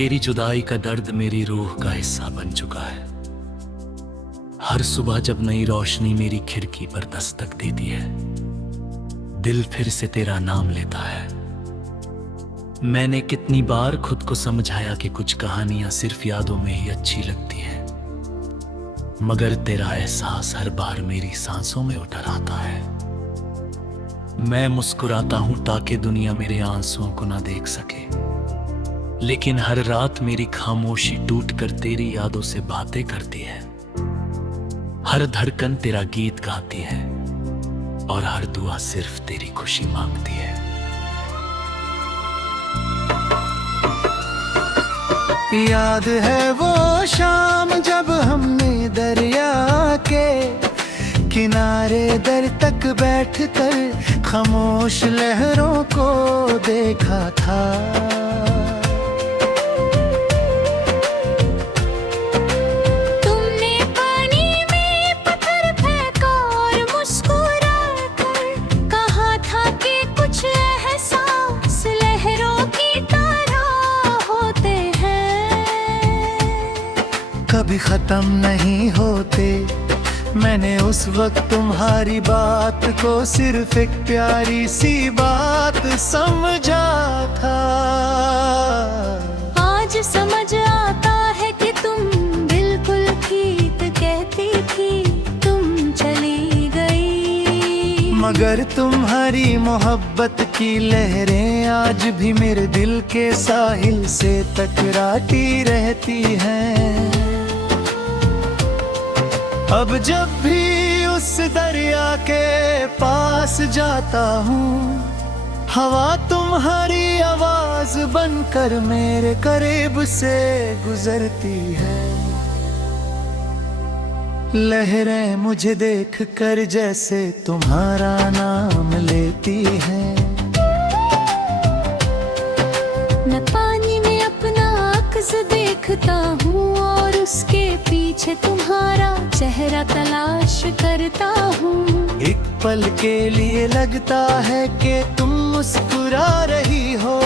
तेरी जुदाई का दर्द मेरी रूह का हिस्सा बन चुका है। हर सुबह जब नई रोशनी मेरी खिड़की पर दस्तक देती है, दिल फिर से तेरा नाम लेता है। मैंने कितनी बार खुद को समझाया कि कुछ कहानियां सिर्फ यादों में ही अच्छी लगती हैं, मगर तेरा एहसास हर बार मेरी सांसों में उतर आता है। मैं मुस्कुराता हूं ताकि दुनिया मेरे आंसुओं को ना देख सके, लेकिन हर रात मेरी खामोशी टूटकर तेरी यादों से बातें करती है। हर धड़कन तेरा गीत गाती है और हर दुआ सिर्फ तेरी खुशी मांगती है। याद है वो शाम जब हमने दरिया के किनारे दर तक बैठकर खामोश लहरों को देखा था। तुमने पानी में पत्थर फेंका और मुस्कुरा कर कहा था कि कुछ एहसास लहरों की तरह होते हैं, कभी खत्म नहीं होते। मैंने उस वक्त तुम्हारी बात को सिर्फ एक प्यारी सी बात समझा था। आज समझ आता है कि तुम बिल्कुल ठीक कहती थी। तुम चली गई, मगर तुम्हारी मोहब्बत की लहरें आज भी मेरे दिल के साहिल से टकराती रहती हैं। अब जब भी उस दरिया के पास जाता हूँ, हवा तुम्हारी आवाज बनकर मेरे करीब से गुजरती है। लहरें मुझे देखकर जैसे तुम्हारा नाम लेती हैं। मैं पानी में अपना अक्स देखता हूँ और उसके पीछे तुम्हारा चेहरा तलाश करता हूँ। एक पल के लिए लगता है कि तुम मुस्कुरा रही हो,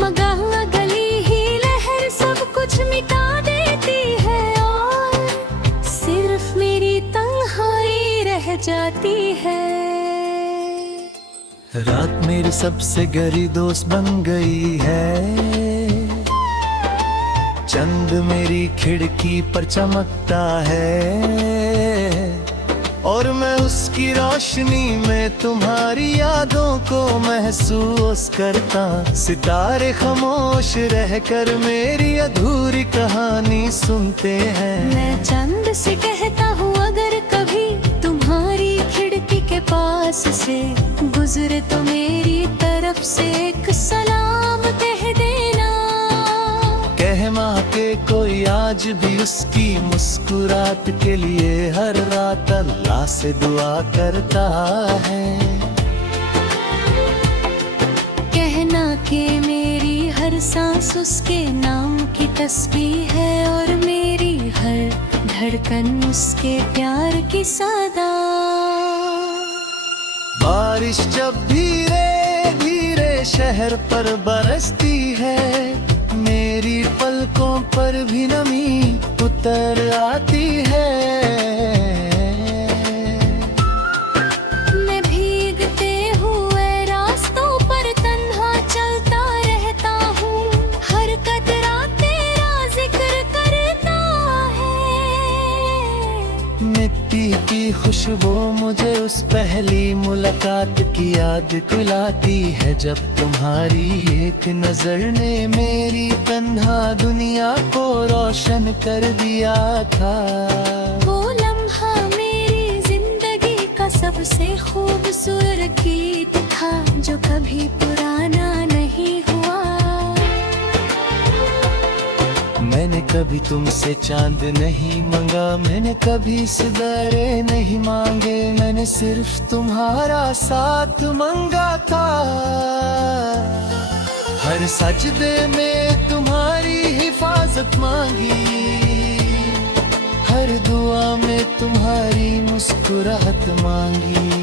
मगर गली ही लहर सब कुछ मिटा देती है और सिर्फ मेरी तन्हाई रह जाती है। रात मेरी सबसे गहरी दोस्त बन गई है। चंद मेरी खिड़की पर चमकता है और मैं उसकी रोशनी में तुम्हारी यादों को महसूस करता। सितारे खामोश रहकर मेरी अधूरी कहानी सुनते हैं। मैं चंद से कहता हूँ, अगर कभी तुम्हारी खिड़की के पास से गुजरे तो मेरी तरफ से एक सलाम कह देना। कह माँ के कोई आज भी उसकी मुस्कुराहट के लिए हर रात अल्लाह से दुआ करता है। कहना कि मेरी हर सांस उसके नाम की तस्बीह है और मेरी हर धड़कन उसके प्यार की सदा। बारिश जब धीरे धीरे शहर पर बरसती है, मेरी पलकों पर भी नमी उतर आती है। मैं भीगते हुए रास्तों पर तन्हा चलता रहता हूँ, हर कतरा तेरा जिक्र करता है। मिट्टी की खुशबू मुझे उस पहली मुलाकात की याद दिलाती है, जब तुम्हारी एक नजर ने मेरी तन्हा दुनिया को रोशन कर दिया था। वो लम्हा मेरी जिंदगी का सबसे खूबसूरत गीत था, जो कभी पुराना नहीं हुआ। मैंने कभी तुमसे चांद नहीं मांगा, मैंने कभी सितारे नहीं मांगे, मैंने सिर्फ तुम्हारा साथ मांगा था। हर सजदे में तुम्हारी हिफाजत मांगी, हर दुआ में तुम्हारी मुस्कुराहट मांगी।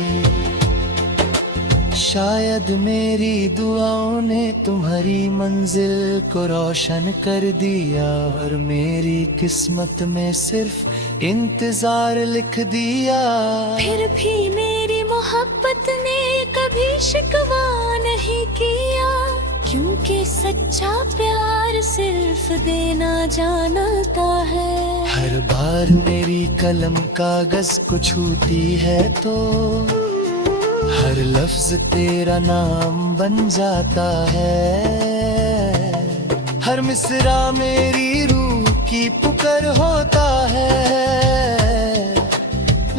शायद मेरी दुआओं ने तुम्हारी मंजिल को रोशन कर दिया, और मेरी किस्मत में सिर्फ इंतजार लिख दिया। फिर भी मेरी मोहब्बत ने कभी शिकवा नहीं किया, क्योंकि सच्चा प्यार सिर्फ देना जानता है। हर बार मेरी कलम कागज को छूती है तो हर लफ्ज तेरा नाम बन जाता है। हर मिसरा मेरी रूह की पुकार होता है।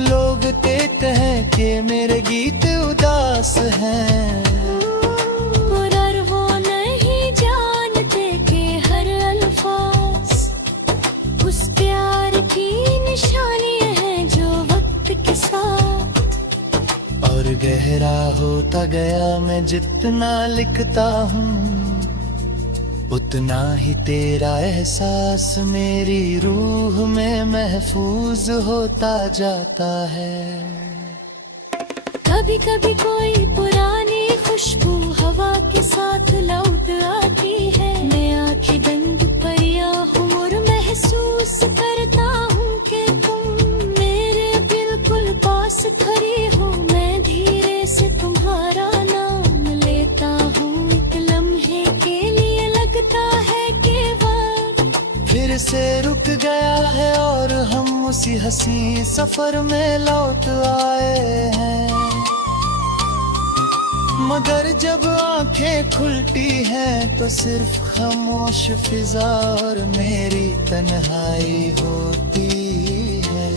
लोग कहते हैं कि मेरे गीत उदास हैं, और वो नहीं जानते कि हर अल्फाज उस प्यार की निशानी है जो वक्त के साथ। और गहरा होता गया मैं जितना लिखता हूँ, उतना ही तेरा एहसास मेरी रूह में महफूज होता जाता है। कभी कभी कोई पुरानी खुशबू हवा के साथ लौट आती है। मैं आंखें बंद परिया हूँ और महसूस करता हूँ कि तुम मेरे बिल्कुल पास खड़ी हो। मैं धीरे से तुम्हारा नाम लेता हूँ, एक लम्हे के लिए लगता है कि वक्त फिर से रुक गया है और हम उसी हंसी सफर में लौट आए हैं। मगर जब आंखें खुलती हैं तो सिर्फ खामोश फिजा और मेरी तन्हाई होती है।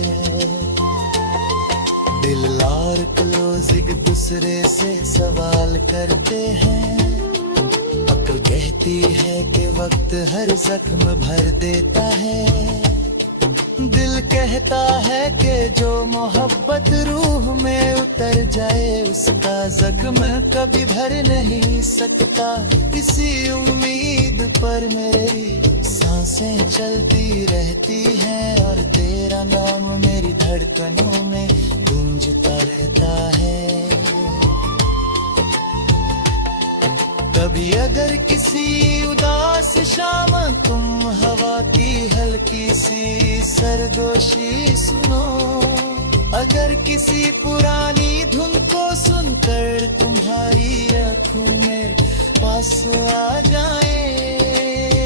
दिल और क्लोज एक दूसरे से सवाल करते हैं। अक्ल कहती है कि वक्त हर जख्म भर देता है। दिल कहता है कि जो मोहब्बत रूह में उतर जाए उसका जख्म कभी भर नहीं सकता। इसी उम्मीद पर मेरी सांसें चलती रहती हैं और तेरा नाम मेरी धड़कनों में गूंजता रहता है। कभी अगर किसी उदास शाम तुम हवा की हल्की सी सरगोशी सुनो, अगर किसी पुरानी धुन को सुनकर तुम्हारी आंखों में पास आ जाए,